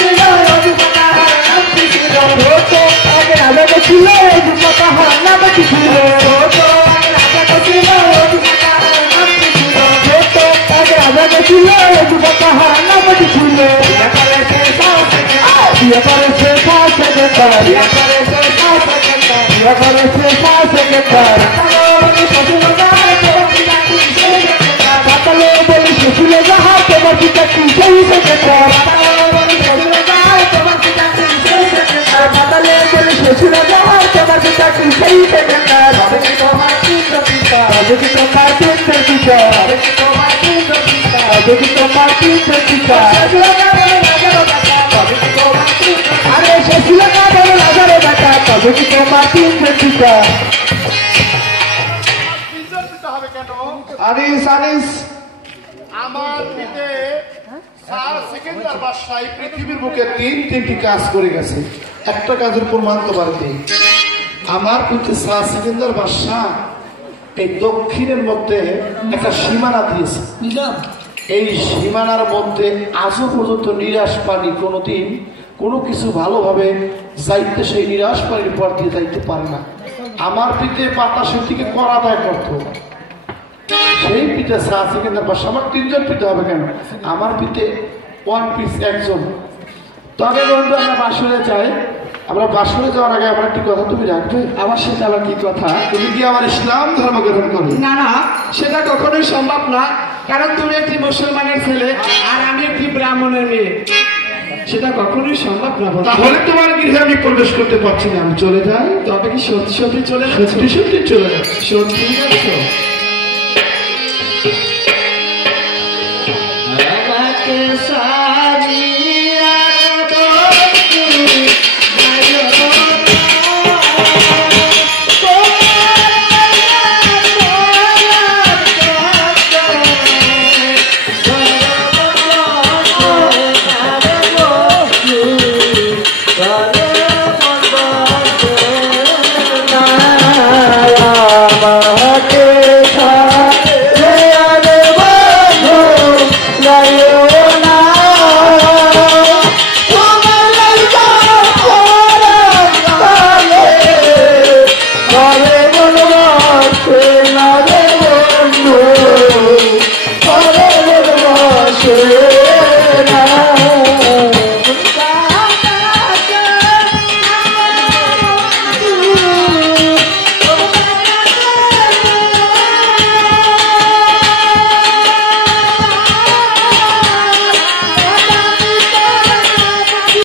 ছিল অভিপতা নামটি ছিল তো আগে রাজা ছিল অভিপতা নামটি ছিল তো আগে রাজা ছিল অভিপতা নামটি ছিল তো আগে রাজা ছিল অভিপতা নামটি ছিল বিয়ে করে সে শাসকে তার বিয়ে করে সে শাসকে তার বিয়ে করে সে শাসকে তার পাতালে বলি শ্বশুর যাহা তোমার পিতা কি সেই সেক্রেটার পাতালে বলি শ্বশুর যাহা তোমার পিতা কি সেই সেক্রেটার হবে কি তোমার পিতা পিতা হবে কি তোমার পিতা পিতা হবে কি তোমার পিতা পিতা হবে কি তোমার পিতা পিতা আরে শ্বশুর না বলো রাজারে বাটা তবে কি তোমার পিতা পিতা আনিস আনিস আমার পিতে স্যার সেকেন্ডার বাদশাহ পৃথিবীর বুকে তিনটি কাজ করে গেছে। একটা কাজের প্রমাণ তোমার নেই। আমার পিতে স্যার সেকেন্ডার বাদশাহ এই দক্ষিণের মধ্যে একটা সীমানা দিয়েছে। এই সীমানার মধ্যে আজও পর্যন্ত নিরাশ পানি কোনোদিন কোনো কিছু ভালোভাবে যাইতে সেই নিরাশ পানির পর দিয়ে যাইতে পারে না। আমার পিতে বাতাসের দিকে করা দায় করতো, সেই পিঠে চা সেকেন্ডার বাসা। আমার তিনজন পিঠে হবে কেন? আমার পিঠে ওয়ান পিস একজন। তবে বন্ধু আমরা বাসরে যাই, আমরা বাসরে যাওয়ার আগে আমার একটি কথা তুমি রাখবে। আমার সাথে আবার কি কথা? তুমি কি আমার ইসলাম ধর্ম গ্রহণ করো? না না, সেটা কখনোই সম্ভব না, কারণ তুমি একটি মুসলমানের ছেলে আর আমি একটি ব্রাহ্মণের মেয়ে, সেটা কখনোই সম্ভব না। তাহলে তোমার গৃহে আমি প্রবেশ করতে পারছি না, আমি চলে যাই। তবে কি সত্যি সত্যি চলে সত্যি সত্যি চলে যাচ্ছি। সত্যি যাচ্ছ?